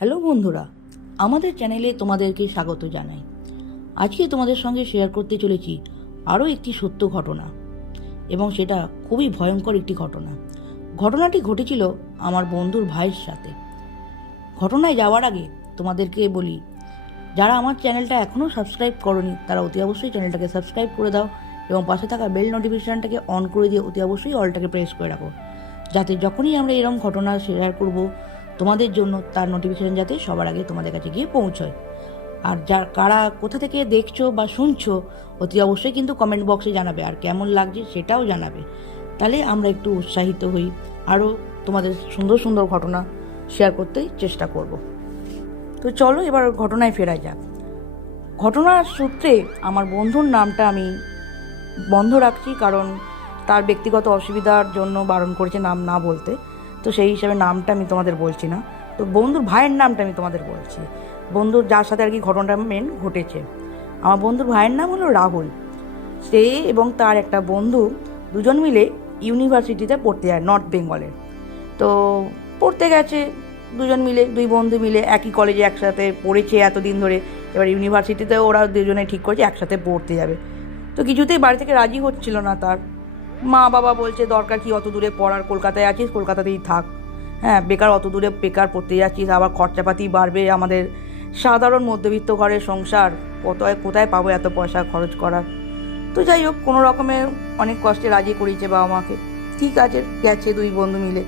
Hello বন্ধুরা, আমাদের চ্যানেলে তোমাদেরকে স্বাগত জানাই। আজকে তোমাদের সঙ্গে শেয়ার করতে চলেছি আরও একটি সত্য ঘটনা, এবং সেটা খুবই ভয়ঙ্কর একটি ঘটনা। ঘটনাটি ঘটেছিল আমার বন্ধুর ভাইয়ের সাথে। ঘটনায় যাওয়ার আগে তোমাদেরকে বলি, যারা আমার চ্যানেলটা এখনও সাবস্ক্রাইব করনি তারা অতি অবশ্যই চ্যানেলটাকে সাবস্ক্রাইব করে দাও, এবং পাশে থাকা বেল নোটিফিকেশানটাকে অন করে দিয়ে অতি অবশ্যই অলটাকে প্রেস করে রাখো, যাতে যখনই আমরা এরকম ঘটনা শেয়ার করব তোমাদের জন্য তার নোটিফিকেশান যাতে সবার আগে তোমাদের কাছে গিয়ে পৌঁছয়। আর কারা কোথা থেকে দেখছো বা শুনছো অতি অবশ্যই কিন্তু কমেন্ট বক্সে জানাবে, আর কেমন লাগছে সেটাও জানাবে। তাহলে আমরা একটু উৎসাহিত হই, আরও তোমাদের সুন্দর সুন্দর ঘটনা শেয়ার করতে চেষ্টা করব। তো চলো এবার ঘটনায় ফেরা যাক। ঘটনার সূত্রে আমার বন্ধুর নামটা আমি বন্ধ রাখছি, কারণ তার ব্যক্তিগত অসুবিধার জন্য বারণ করেছে নাম না বলতে। তো সেই হিসাবে নামটা আমি তোমাদের বলছি না। তো বন্ধুর ভাইয়ের নামটা আমি তোমাদের বলছি, বন্ধুর যার সাথে আর কি ঘটনাটা মেন ঘটেছে। আমার বন্ধুর ভাইয়ের নাম হলো রাহুল। সে এবং তার একটা বন্ধু দুজন মিলে ইউনিভার্সিটিতে পড়তে যায়, নর্থ বেঙ্গলের। তো পড়তে গেছে দুজন মিলে, দুই বন্ধু মিলে একই কলেজে একসাথে পড়েছে এতদিন ধরে। এবার ইউনিভার্সিটিতে ওরা দুজনে ঠিক করেছে একসাথে পড়তে যাবে। তো কিছুতেই বাড়ি থেকে রাজি হচ্ছিল না তার মা বাবা। বলছে দরকার কি অত দূরে পড়ার, কলকাতায় আছিস কলকাতাতেই থাক, হ্যাঁ বেকার অত দূরে বেকার পড়তে যাচ্ছিস, আবার খরচাপাতি বাড়বে, আমাদের সাধারণ মধ্যবিত্ত ঘরের সংসার, কোথায় পাবো এত পয়সা খরচ করার। তো যাই হোক, কোনো রকমে অনেক কষ্টে রাজি করিয়েছে বাবা মাকে। ঠিক আছে, গেছে দুই বন্ধু মিলে।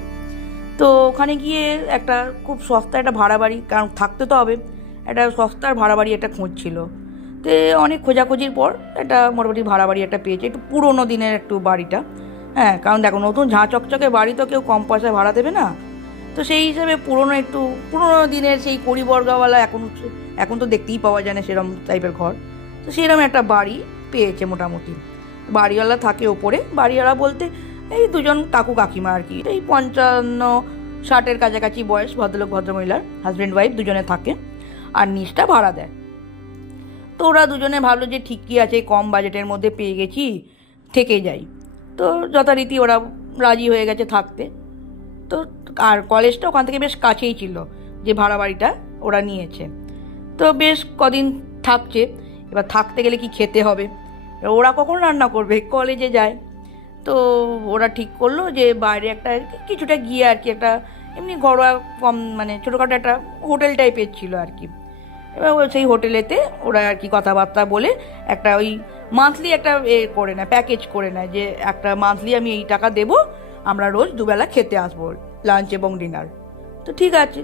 তো ওখানে গিয়ে একটা খুব সস্তা একটা ভাড়া বাড়ি, কারণ থাকতে তো হবে, একটা সস্তার ভাড়া বাড়ি একটা খুঁজছিল। তো অনেক খোঁজাখুঁজির পর একটা মোটামুটি ভাড়া বাড়ি একটা পেয়েছে, একটু পুরোনো দিনের একটু বাড়িটা। হ্যাঁ, কারণ দেখো নতুন ঝাঁ চকচকে বাড়ি তো কেউ কম পয়সায় ভাড়া দেবে না। তো সেই হিসাবে পুরোনো দিনের সেই কড়িবর্গাওয়ালা, এখন তো দেখতেই পাওয়া যায় না সেরকম টাইপের ঘর। তো সেরকম একটা বাড়ি পেয়েছে মোটামুটি। বাড়িওয়ালা থাকে ওপরে, বাড়িওয়ালা বলতে এই দুজন কাকু কাকিমা আর কি, এই 55-60-এর কাছাকাছি বয়স, ভদ্রলোক ভদ্রমহিলার হাজব্যান্ড ওয়াইফ দুজনে থাকে, আর নিচটা ভাড়া দেয়। তো ওরা দুজনে ভাবলো যে ঠিকই আছে, কম বাজেটের মধ্যে পেয়ে গেছি, থেকে যাই। তো যথারীতি ওরা রাজি হয়ে গেছে থাকতে। তো আর কলেজটা ওখান থেকে বেশ কাছেই ছিল, যে ভাড়া বাড়িটা ওরা নিয়েছে। তো বেশ কদিন থাকছে। এবার থাকতে গেলে কি খেতে হবে, ওরা কখন রান্না করবে, কলেজে যায়। তো ওরা ঠিক করলো যে বাইরে একটা কিছুটা গিয়ে আর কি, একটা এমনি ঘরোয়া কম মানে ছোটোখাটো একটা হোটেল টাইপের ছিল আর কি। এবার সেই হোটেলেতে ওরা আর কি কথাবার্তা বলে একটা ওই মান্থলি একটা করে নেয়, প্যাকেজ করে নেয়, যে একটা মান্থলি আমি এই টাকা দেবো, আমরা রোজ দুবেলা খেতে আসবো, লাঞ্চ এবং ডিনার। তো ঠিক আছে,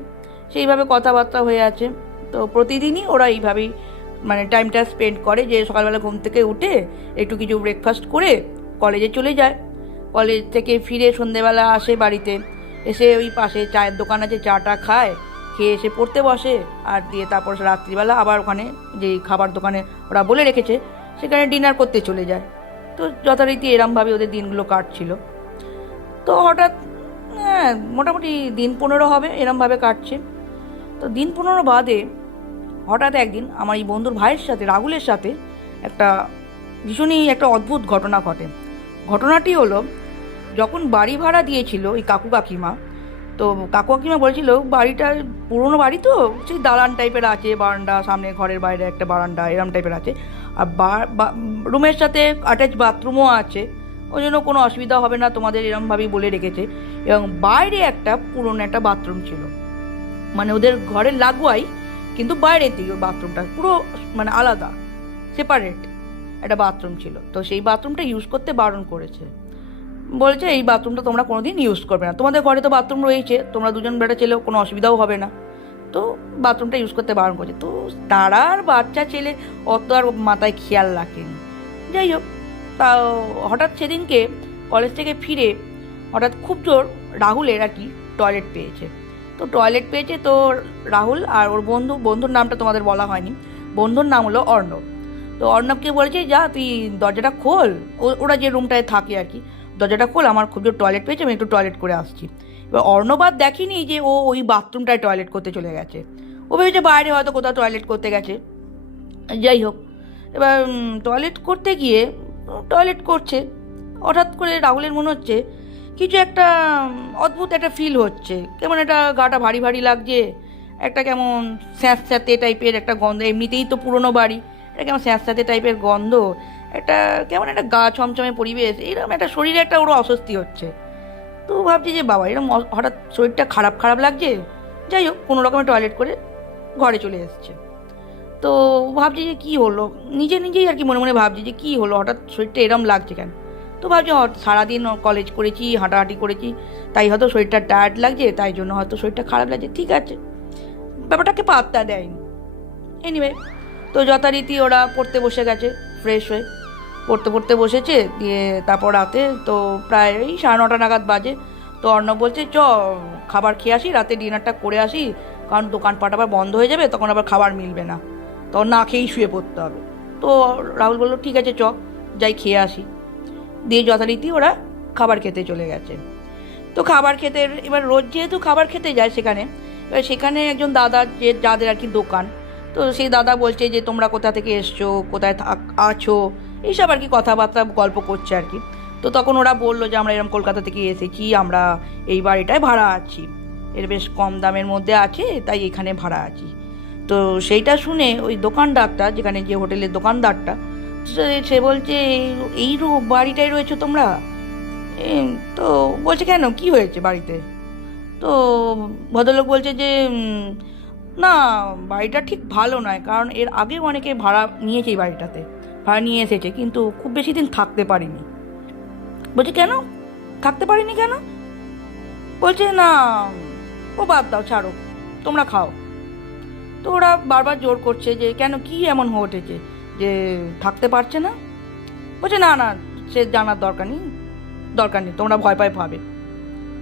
সেইভাবে কথাবার্তা হয়ে আছে। তো প্রতিদিনই ওরা এইভাবেই মানে টাইমটা স্পেন্ড করে, যে সকালবেলা ঘুম থেকে উঠে একটু কিছু ব্রেকফাস্ট করে কলেজে চলে যায়। কলেজ থেকে ফিরে সন্ধেবেলা আসে বাড়িতে, এসে ওই পাশে চায়ের দোকান আছে, চাটা খায়, খেয়ে এসে পড়তে বসে, আর দিয়ে তারপর রাত্রিবেলা আবার ওখানে যেই খাবার দোকানে ওরা বলে রেখেছে সেখানে ডিনার করতে চলে যায়। তো যথারীতি এরমভাবে ওদের দিনগুলো কাটছিল। তো হঠাৎ মোটামুটি দিন 15 হবে এরমভাবে কাটছে। তো দিন 15 বাদে হঠাৎ একদিন আমার এই বন্ধুর ভাইয়ের সাথে, রাহুলের সাথে একটা ভীষণই একটা অদ্ভুত ঘটনা ঘটে। ঘটনাটি হলো, যখন বাড়ি ভাড়া দিয়েছিল ওই কাকু কাকিমা, তো কাকু কাকিমা বলেছিল বাড়িটা পুরোনো বাড়ি, তো সেই দালান টাইপের আছে, বারান্দা, সামনে ঘরের বাইরে একটা বারান্দা এরম টাইপের আছে, আর রুমের সাথে অ্যাটাচ বাথরুমও আছে, ওই জন্য কোনো অসুবিধা হবে না তোমাদের, এরমভাবেই বলে রেখেছে। এবং বাইরে একটা পুরোনো একটা বাথরুম ছিল, মানে ওদের ঘরের লাগোয়াই, কিন্তু বাইরের দিকে বাথরুমটা পুরো মানে আলাদা, সেপারেট একটা বাথরুম ছিল। তো সেই বাথরুমটা ইউজ করতে বারণ করেছে, বলেছে এই বাথরুমটা তোমরা কোনোদিন ইউজ করবে না, তোমাদের ঘরে তো বাথরুম রয়েছে, তোমরা দুজন বেটা ছেলে, কোনো অসুবিধাও হবে না। তো বাথরুমটা ইউজ করতে বারণ করছে। তো তারা আর বাচ্চা ছেলে অত আর মাথায় খেয়াল রাখেনি। যাই হোক, তা হঠাৎ সেদিনকে কলেজ থেকে ফিরে হঠাৎ খুব জোর রাহুলের আর কি টয়লেট পেয়েছে। তো টয়লেট পেয়েছে, তো রাহুল আর ওর বন্ধুর নামটা তোমাদের বলা হয়নি, বন্ধুর নাম হলো অর্ণব। তো অর্ণবকে বলেছে যা তুই দরজাটা খোল, ওরা যে রুমটায় থাকে আর কি, দরজাটা খোল, আমার খুব জোর টয়লেট পেয়েছে, আমি একটু টয়লেট করে আসছি। এবার অর্ণব আর দেখেনি যে ও ওই বাথরুমটায় টয়লেট করতে চলে গেছে, ও ভেবেছে বাইরে হয়তো কোথাও টয়লেট করতে গেছে। যাই হোক, এবার টয়লেট করতে গিয়ে টয়লেট করছে, হঠাৎ করে রাহুলের মনে হচ্ছে কিছু একটা অদ্ভুত একটা ফিল হচ্ছে, কেমন একটা গাটা ভারী ভারী লাগছে, একটা কেমন স্যাঁতস্যাঁতে টাইপের একটা গন্ধ, এমনিতেই তো পুরনো বাড়ি, এটা কেমন স্যাঁতস্যাঁতে টাইপের গন্ধ, একটা কেমন একটা গা ছমছমে পরিবেশ, এরকম একটা শরীরে একটা ওরও অস্বস্তি হচ্ছে। তো ভাবছি যে বাবা এরকম হঠাৎ শরীরটা খারাপ খারাপ লাগছে। যাই হোক, কোনো রকমের টয়লেট করে ঘরে চলে এসছে। তো ভাবছি যে কী হলো, নিজে নিজেই আর কি মনে মনে ভাবছি যে কী হলো, হঠাৎ শরীরটা এরম লাগছে কেন। তো ভাবছি সারাদিন কলেজ করেছি, হাঁটাহাঁটি করেছি, তাই হয়তো শরীরটা টায়ার্ড লাগছে, তাই জন্য হয়তো শরীরটা খারাপ লাগছে, ঠিক আছে, ব্যাপারটাকে পাত্তা দেয়নি। এনিওয়ে, তো যথারীতি ওরা পড়তে বসে গেছে, ফ্রেশ হয়ে পড়তে পড়তে বসেছে। দিয়ে তারপর রাতে তো প্রায় এই 9:30 নাগাদ বাজে। তো অর্ণব বলছে চ খাবার খেয়ে আসি, রাতে ডিনারটা করে আসি, কারণ দোকানপাট আবার বন্ধ হয়ে যাবে, তখন আবার খাবার মিলবে না, তখন না খেয়েই শুয়ে পড়তে হবে। তো রাহুল বললো ঠিক আছে চ যাই খেয়ে আসি। দিয়ে যথারীতি ওরা খাবার খেতে চলে গেছে। তো খাবার খেতে এবার রোজ যেহেতু খাবার খেতে যায় সেখানে, এবার সেখানে একজন দাদা, যে যাদের আর কি দোকান, তো সেই দাদা বলছে যে তোমরা কোথা থেকে এসছো, কোথায় আছো, এইসব আর কি কথাবার্তা গল্প করছে আর কি। তো তখন ওরা বললো যে আমরা এরকম কলকাতা থেকে এসেছি, আমরা এই বাড়িটায় ভাড়া আছি, এর বেশ কম দামের মধ্যে আছে, তাই এখানে ভাড়া আছি। তো সেইটা শুনে ওই দোকানদারটা, যেখানে যে হোটেলের দোকানদারটা, সে বলছে এই বাড়িটায় রয়েছো তোমরা? তো বলছে কেন, কি হয়েছে বাড়িতে? তো ভদ্রলোক বলছে যে না, বাড়িটা ঠিক ভালো নয়, কারণ এর আগে অনেকে ভাড়া নিয়েছে এই বাড়িটাতে, ভাড়া নিয়ে এসেছে, কিন্তু খুব বেশি দিন থাকতে পারিনি। বলছে কেন থাকতে পারিনি কেন? বলছে না, ও বাদ দাও, ছাড়ো, তোমরা খাও। তো ওরা বারবার জোর করছে যে কেন, কি এমন হয়ে উঠেছে যে থাকতে পারছে না? বলছে না না, সে জানার দরকার নেই, দরকার নেই, তোমরা ভয় পাবে,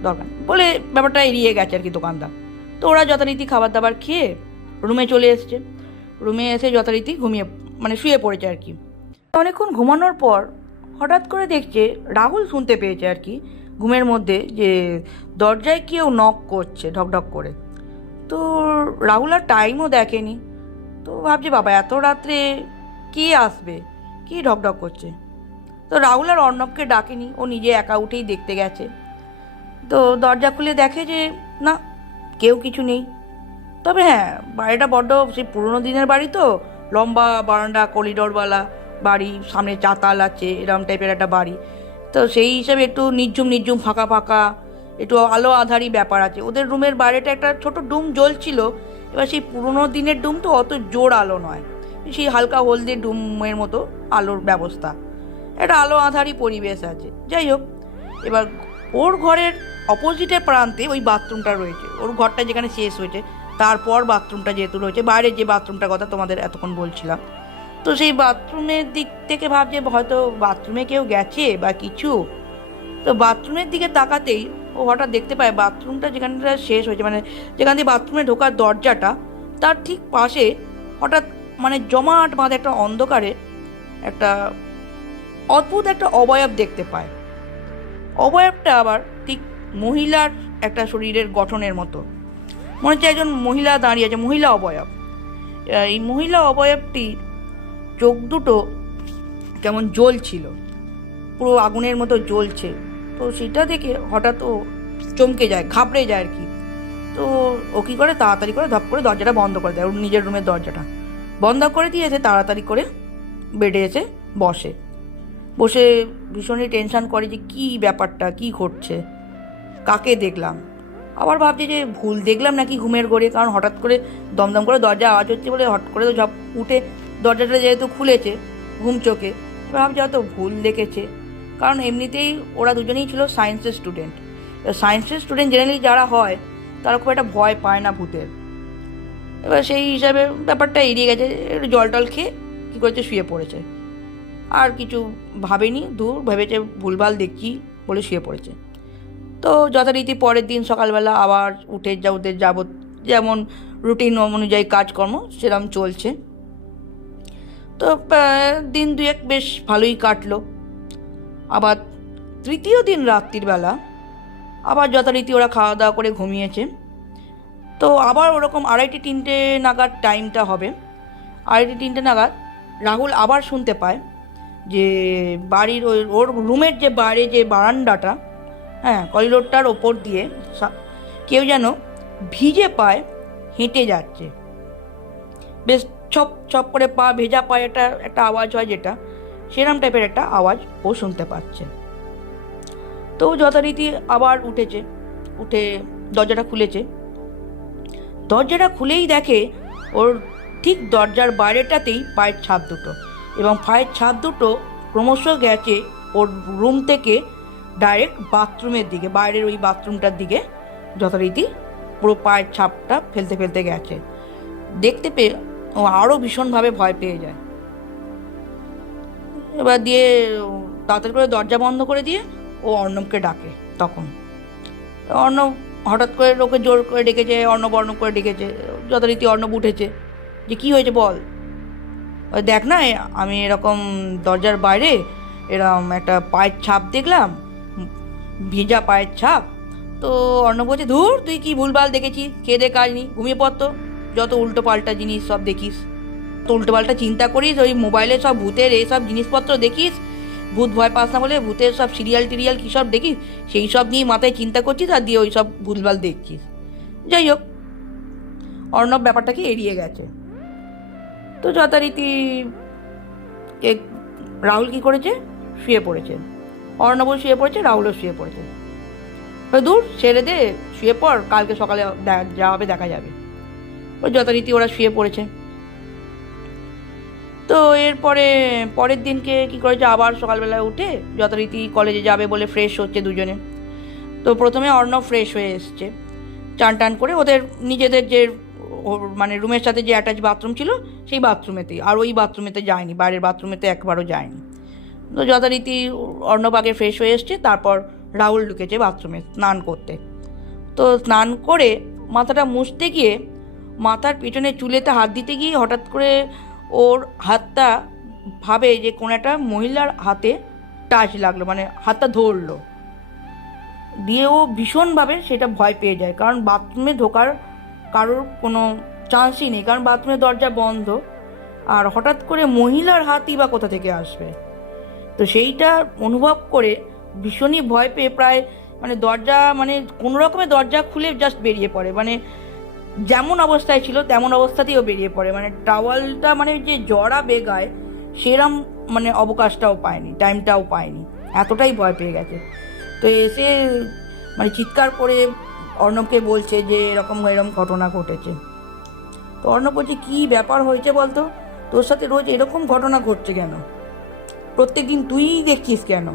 দরকার নেই বলে ব্যাপারটা এড়িয়ে গেছে আর কি দোকানদার। তো ওরা যথারীতি খাবার দাবার খেয়ে রুমে চলে এসছে। রুমে এসে যথারীতি ঘুমিয়ে মানে শুয়ে পড়েছে আর কি। অনেকক্ষণ ঘুমানোর পর হঠাৎ করে দেখছে, রাহুল শুনতে পেয়েছে আর কি ঘুমের মধ্যে, যে দরজায় কেউ নক করছে ঢকঢক করে। তো রাহুল আর টাইমও দেখেনি। তো ভাবছে বাবা এত রাত্রে কে আসবে, কে ঢকঢক করছে। তো রাহুল আর অর্ণবকে ডাকেনি, ও নিজে একা উঠেই দেখতে গেছে। তো দরজা খুলে দেখে যে না, কেউ কিছু নেই। তবে হ্যাঁ, বাড়িটা বড্ড সেই পুরোনো দিনের বাড়ি, তো লম্বা বারান্দা, করিডোরওয়ালা বাড়ি, সামনে চাতাল আছে, এরম টাইপের একটা বাড়ি। তো সেই হিসাবে একটু নিঝুম নিঝুম ফাঁকা ফাঁকা, একটু আলো আধারি ব্যাপার আছে। ওদের রুমের বাইরেটা একটা ছোট ডুম জ্বলছিল, এবার সেই পুরোনো দিনের ডুম তো অত জোর আলো নয়, সেই হালকা হলদে ডুমের মতো আলোর ব্যবস্থা, একটা আলো আধারি পরিবেশ আছে। যাই হোক, এবার ওর ঘরের অপোজিটে প্রান্তে ওই বাথরুমটা রয়েছে, ওর ঘরটা যেখানে শেষ হয়েছে তারপর বাথরুমটা যেহেতু রয়েছে, বাইরে যে বাথরুমটার কথা তোমাদের এতক্ষণ বলছিলাম, তো সেই বাথরুমের দিক থেকে ভাবছে হয়তো বাথরুমে কেউ গেছে বা কিছু। তো বাথরুমের দিকে তাকাতেই ও হঠাৎ দেখতে পায় বাথরুমটা যেখানটা শেষ হয়েছে, মানে যেখান দিয়ে বাথরুমে ঢোকার দরজাটা, তার ঠিক পাশে হঠাৎ মানে জমাট বাঁধা একটা অন্ধকারে একটা অদ্ভুত একটা অবয়ব দেখতে পায়। অবয়বটা আবার ঠিক মহিলার একটা শরীরের গঠনের মতো, মনে হচ্ছে একজন মহিলা দাঁড়িয়ে আছে, মহিলা অবয়ব। এই মহিলা অবয়বটি চোখ দুটো কেমন জ্বলছিল, পুরো আগুনের মতো জ্বলছে। তো সেটা দেখে হঠাৎ ও চমকে যায়, ঘাবড়ে যায় আর কি। তো ও কী করে, তাড়াতাড়ি করে ধপ করে দরজাটা বন্ধ করে দেয়, ওর নিজের রুমের দরজাটা বন্ধ করে দিয়ে এসে তাড়াতাড়ি করে বেডে এসে বসে ভীষণই টেনশন করে যে কী ব্যাপারটা, কী ঘটছে, কাকে দেখলাম। আবার ভাবছি যে ভুল দেখলাম নাকি ঘুমের ঘোরে, কারণ হঠাৎ করে দমদম করে দরজা আওয়াজ হচ্ছে বলে হট করে তো ঝপ উঠে দরজাটা যেহেতু খুলেছে ঘুম চোখে, ভাবছি হয়তো ভুল দেখেছে। কারণ এমনিতেই ওরা দুজনেই ছিল সায়েন্সের স্টুডেন্ট। সায়েন্সের স্টুডেন্ট জেনারেলি যারা হয় তারা খুব একটা ভয় পায় না ভূতের। এবার সেই হিসাবে ব্যাপারটা এড়িয়ে গেছে, একটু জল টল খেয়ে কী করেছে শুয়ে পড়েছে, আর কিছু ভাবেনি, দূর ভেবেছে ভুলভাল দেখছি বলে শুয়ে পড়েছে। তো যথারীতি পরের দিন সকালবেলা আবার উঠে ওদের যাবত যেমন রুটিন অনুযায়ী কাজকর্ম সেরকম চলছে। তো দিন দুয়েক বেশ ভালোই কাটলো। আবার তৃতীয় দিন রাত্রির বেলা আবার যথারীতি ওরা খাওয়া দাওয়া করে ঘুমিয়েছে। তো আবার ওরকম 2:30-3টে নাগাদ টাইমটা হবে, 2:30-3টে নাগাদ রাহুল আবার শুনতে পায় যে বাড়ির ওর রুমের যে বাইরে যে বারান্দাটা, হ্যাঁ করিডোরটার ওপর দিয়ে কেউ যেন ভিজে পায় হেঁটে যাচ্ছে, বেশ ছপ ছপ করে পা, ভেজা পায়ে একটা একটা আওয়াজ হয়, যেটা সেরম টাইপের একটা আওয়াজ ও শুনতে পাচ্ছে। তো যথারীতি আবার উঠেছে, উঠে দরজাটা খুলেছে। দরজাটা খুলেই দেখে ওর ঠিক দরজার বাইরেটাতেই পায়ের ছাপ দুটো, এবং পায়ের ছাপ দুটো ক্রমশ গেছে ওর রুম থেকে ডাইরেক্ট বাথরুমের দিকে, বাইরের ওই বাথরুমটার দিকে যথারীতি পুরো পায়ের ছাপটা ফেলতে ফেলতে গেছে। দেখতে পেয়ে ও আরও ভীষণভাবে ভয় পেয়ে যায়। এবার দিয়ে তাড়াতাড়ি করে দরজা বন্ধ করে দিয়ে ও অর্ণবকে ডাকে। তখন অর্ণব হঠাৎ করে লোকে জোর করে ডেকেছে, অর্ণব অর্ণব করে ডেকেছে। যথারীতি অর্ণব উঠেছে, যে কী হয়েছে বল। দেখ না, আমি এরকম দরজার বাইরে এরকম একটা পায়ের ছাপ দেখলাম, ভেজা পায়ের ছাপ। তো অর্ণব বলছে, ধুর তুই কি ভুলভাল দেখেছিস, খেয়ে দে কাজ নি, ঘুমিয়ে পড়তো, যত উল্টো পাল্টা জিনিস সব দেখিস, তো উল্টো পাল্টা চিন্তা করিস, ওই মোবাইলে সব ভূতের এইসব জিনিসপত্র দেখিস, ভূত ভয় পাস না বলে ভূতের সব সিরিয়াল টিরিয়াল কী সব দেখিস, সেই সব নিয়ে মাথায় চিন্তা করছিস আর দিয়ে ওই সব ভুলভাল দেখছিস। যাই হোক, অর্ণব ব্যাপারটাকে এড়িয়ে গেছে। তো যথারীতি রাহুল কি করেছে, শুয়ে পড়েছে। অর্ণবও শুয়ে পড়েছে, রাহুলও শুয়ে পড়েছে। দূর ছেড়ে দে, শুয়ে পড়, কালকে সকালে যা হবে দেখা যাবে। ওই যথারীতি ওরা শুয়ে পড়েছে। তো এরপরে পরের দিনকে কি করেছে, আবার সকালবেলায় উঠে যথারীতি কলেজে যাবে বলে ফ্রেশ হচ্ছে দুজনে। তো প্রথমে অর্ণব ফ্রেশ হয়ে এসছে, চান টান করে ওদের নিজেদের যে মানে রুমের সাথে যে অ্যাটাচ বাথরুম ছিল সেই বাথরুমেতেই, আর ওই বাথরুমেতে যায়নি, বাইরের বাথরুমেতে একবারও যায়নি। তো যথারীতি অর্ণব আগে ফ্রেশ হয়ে এসছে, তারপর রাহুল ঢুকেছে বাথরুমে স্নান করতে। তো স্নান করে মাথাটা মুছতে গিয়ে মাথার পেছনে চুলেতে হাত দিতে গিয়ে হঠাৎ করে ওর হাতটা ভাবে যে কোনো একটা মহিলার হাতে টাচ লাগলো, মানে হাতটা ধরলো, দিয়ে ও ভীষণভাবে সেটা ভয় পেয়ে যায়, কারণ বাথরুমে ঢোকার কারোর কোনো চান্সই নেই, কারণ বাথরুমের দরজা বন্ধ, আর হঠাৎ করে মহিলার হাতই বা কোথা থেকে আসবে। তো সেইটা অনুভব করে ভীষণই ভয় পেয়ে প্রায় মানে দরজা মানে কোনো রকমের দরজা খুলে জাস্ট বেরিয়ে পড়ে, মানে যেমন অবস্থায় ছিল তেমন অবস্থাতেই ও বেরিয়ে পড়ে, মানে টাওয়ালটা মানে যে জড়া বেগায় সেরম মানে অবকাশটাও পায়নি, টাইমটাও পায়নি, এতটাই ভয় পেয়ে গেছে। তো এসে মানে চিৎকার করে অর্ণবকে বলছে যে এরকম এরকম ঘটনা ঘটেছে। তো অর্ণব বলছে, কী ব্যাপার হয়েছে বলতো, তোর সাথে রোজ এরকম ঘটনা ঘটছে কেন, প্রত্যেক দিন তুইই দেখছিস কেন।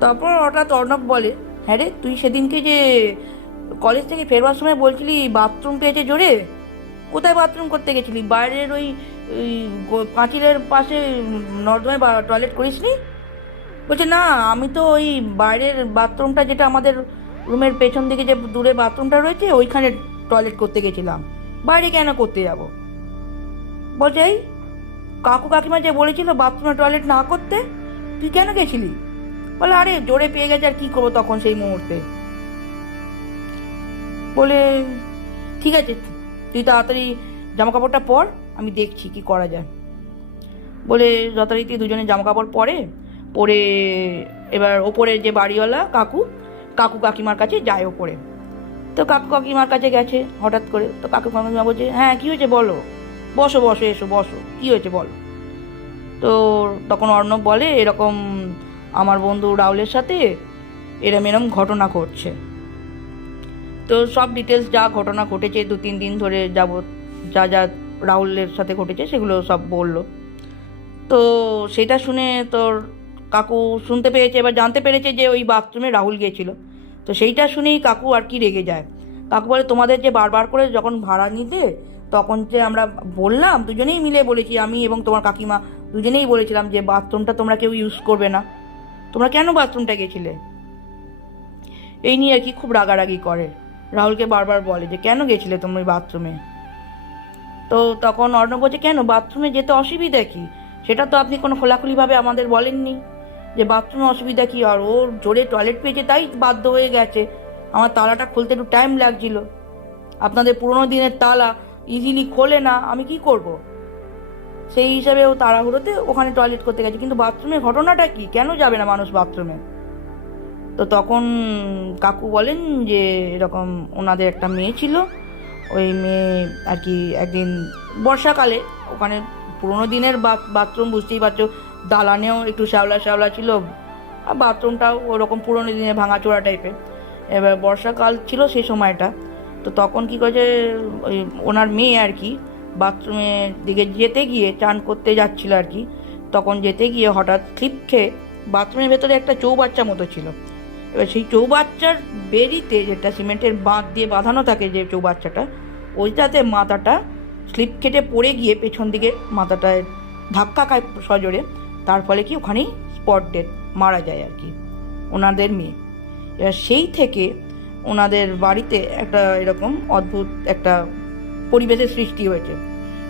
তারপর হঠাৎ অর্ণব বলে, হ্যাঁ রে, তুই সেদিনকে যে কলেজ থেকে ফেরবার সময় বলছিলি বাথরুম পেয়েছে জোরে, কোথায় বাথরুম করতে গেছিলি, বাইরের ওই পাঁচিলের পাশে নর্দমায় টয়লেট করিসনি? বলছে, না আমি তো ওই বাইরের বাথরুমটা, যেটা আমাদের রুমের পেছন দিকে যে দূরে বাথরুমটা রয়েছে, ওইখানে টয়লেট করতে গেছিলাম, বাইরে কেন করতে যাব। বলছে, এই কাকু কাকিমা যে বলেছিল বাথরুমে টয়লেট না করতে, তুই কেন গেছিলি? বলে, আরে জোরে পেয়ে গেছে, আর কি করবো তখন সেই মুহূর্তে। বলে, ঠিক আছে, তুই তাড়াতাড়ি জামা কাপড়টা পর, আমি দেখছি কি করা যায়। বলে যথারীতি দুজনে জামা কাপড় পরে এবার ওপরের যে বাড়িওয়ালা কাকু কাকিমার কাছে যায় ওপরে। তো কাকু কাকিমার কাছে গেছে হঠাৎ করে। তো কাকু কাকিমা বলছে, হ্যাঁ কী হয়েছে বলো, বসো বসো, এসো বসো, কী হয়েছে বলো। তো তখন অর্ণব বলে, এরকম আমার বন্ধু রাহুলের সাথে এরম ঘটনা ঘটছে। তো সব ডিটেলস যা ঘটনা ঘটেছে 2-3 দিন ধরে যাবৎ যা যা রাহুলের সাথে ঘটেছে সেগুলো সব বলল। তো সেটা শুনে তোর কাকু শুনতে পেয়েছে, এবার জানতে পেরেছে যে ওই বাথরুমে রাহুল গিয়েছিল। তো সেইটা শুনেই কাকু আর কি রেগে যায়। কাকু বলে, তোমাদের যে বারবার করে যখন ভাড়া নিতে তখন যে আমরা বললাম, দুজনেই মিলে বলেছি, আমি এবং তোমার কাকিমা দুজনেই বলেছিলাম যে বাথরুমটা তোমরা কেউ ইউজ করবে না, তোমরা কেন বাথরুমটা গেছিলে, এই নিয়ে আর কি খুব রাগারাগি করে। রাহুলকে বারবার বলে যে কেন গেছিলে তুমি ওই বাথরুমে। তো তখন অর্ণব বলছে, কেন বাথরুমে যেতে অসুবিধা কি, সেটা তো আপনি কোনো খোলাখুলিভাবে আমাদের বলেননি যে বাথরুমে অসুবিধা কী, আর ওর জোরে টয়লেট পেয়েছে তাই বাধ্য হয়ে গেছে, আমার তালাটা খুলতে একটু টাইম লাগছিল, আপনাদের পুরোনো দিনের তালা ইজিলি খোলে না, আমি কি করব। সেই হিসাবে ও তাড়াহুড়োতে ওখানে টয়লেট করতে গেছে, কিন্তু বাথরুমের ঘটনাটা কি, কেন যাবে না মানুষ বাথরুমে। তো তখন কাকু বলেন যে এরকম ওনাদের একটা মেয়ে ছিল, ওই মেয়ে আর কি একদিন বর্ষাকালে ওখানে পুরোনো দিনের বাথরুম বুঝতেই পারছো, দালানেও একটু শ্যাওলা শ্যাওলা ছিল, আর বাথরুমটাও ওরকম পুরোনো দিনে ভাঙাচোরা টাইপের। এবার বর্ষাকাল ছিল সেই সময়টা। তো তখন কী করেছে, ওই ওনার মেয়ে আর কি বাথরুমের দিকে যেতে গিয়ে, চান করতে যাচ্ছিল আর কি, তখন যেতে গিয়ে হঠাৎ স্লিপ খেয়ে বাথরুমের ভেতরে একটা চৌবাচ্চা মতো ছিল। এবার সেই চৌবাচ্চার বেরিতে, যেটা সিমেন্টের বাঁধ দিয়ে বাঁধানো থাকে যে চৌবাচ্চাটা, ওইটাতে মাথাটা স্লিপ কেটে পড়ে গিয়ে পেছন দিকে মাথাটায় ধাক্কা খায় সজোরে। তার ফলে কি ওখানেই স্পট ডেড, মারা যায় আর কি ওনাদের মেয়ে। এবার সেই থেকে ওনাদের বাড়িতে একটা এরকম অদ্ভুত একটা পরিবেশের সৃষ্টি হয়েছে।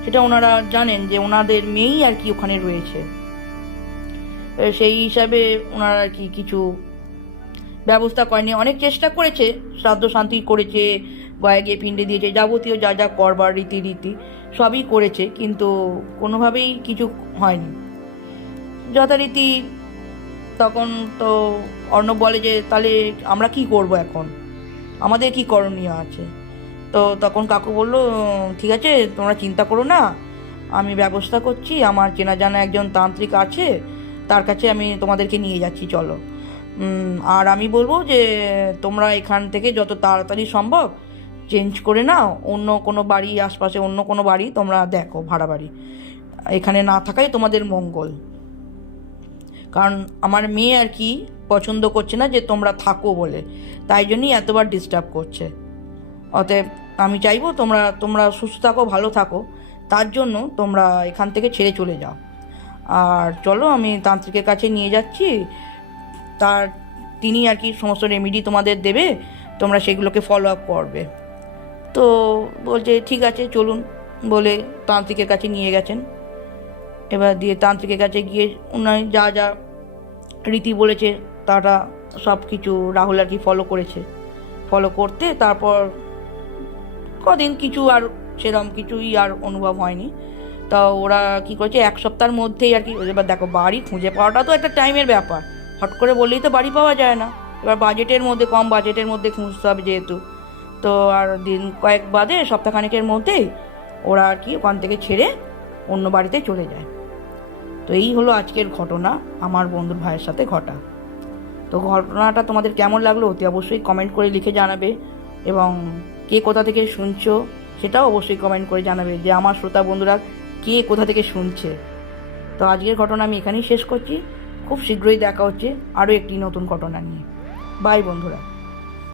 সেটা ওনারা জানেন যে ওনাদের মেয়েই আর কি ওখানে রয়েছে। সেই হিসাবে ওনারা আর কি কিছু ব্যবস্থা করেনি, অনেক চেষ্টা করেছে, শ্রাদ্ধ শান্তি করেছে, গয়া গিয়ে পিণ্ডে দিয়েছে, যাবতীয় যা যা করবার রীতি সবই করেছে, কিন্তু কোনোভাবেই কিছু হয়নি যথারীতি। তখন তো অর্ণব বলে যে তাহলে আমরা কি করব এখন, আমাদের কি করণীয় আছে? তো তখন কাকু বলল, ঠিক আছে তোমরা চিন্তা করো না, আমি ব্যবস্থা করছি, আমার চেনা জানা একজন তান্ত্রিক আছে, তার কাছে আমি তোমাদেরকে নিয়ে যাচ্ছি, চলো। আর আমি বলবো যে তোমরা এখান থেকে যত তাড়াতাড়ি সম্ভব চেঞ্জ করে নাও, অন্য কোনো বাড়ি, আশপাশে অন্য কোনো বাড়ি তোমরা দেখো, ভাড়া বাড়ি, এখানে না থাকাই তোমাদের মঙ্গল। কারণ আমার মেয়ে আর কি পছন্দ করছে না যে তোমরা থাকো বলে, তাই জন্যই এতবার ডিস্টার্ব করছে। অতএব আমি চাইবো তোমরা সুস্থ থাকো, ভালো থাকো, তার জন্য তোমরা এখান থেকে ছেড়ে চলে যাও। আর চলো, আমি তান্ত্রিকের কাছে নিয়ে যাচ্ছি, তিনি আর কি সমস্ত রেমেডি তোমাদের দেবে, তোমরা সেগুলোকে ফলো আপ করবে। তো বলছে ঠিক আছে চলুন, বলে তান্ত্রিকের কাছে নিয়ে গেছেন। এবার দিয়ে তান্ত্রিকের কাছে গিয়ে উনি যা যা রীতি বলেছে তারা সব কিছু রাহুল আর কি ফলো করেছে। ফলো করতে তারপর কদিন কিছু আর সেরকম কিছুই আর অনুভব হয়নি। তা ওরা কি করেছে, এক সপ্তাহের মধ্যেই আর কি, এবার দেখো বাড়ি খুঁজে পাওয়াটা তো একটা টাইমের ব্যাপার, হট করে বললেই তো বাড়ি পাওয়া যায় না। এবার বাজেটের মধ্যে, কম বাজেটের মধ্যে খুঁজতে হবে যেহেতু, তো আর দিন কয়েক বাদে, সপ্তাহখানেকের মধ্যেই ওরা আর কি ওখান থেকে ছেড়ে অন্য বাড়িতে চলে যায়। তো এই হলো আজকের ঘটনা, আমার বন্ধুর ভাইয়ের সাথে ঘটা। তো ঘটনাটা তোমাদের কেমন লাগলো অতি অবশ্যই কমেন্ট করে লিখে জানাবে, এবং কে কোথা থেকে শুনছো সেটাও অবশ্যই কমেন্ট করে জানাবে, যে আমার শ্রোতা বন্ধুরা কে কোথা থেকে শুনছে। তো আজকের ঘটনা আমি এখানেই শেষ করছি, খুব শীঘ্রই দেখা হচ্ছে আরও একটি নতুন ঘটনা নিয়ে। বাই বন্ধুরা।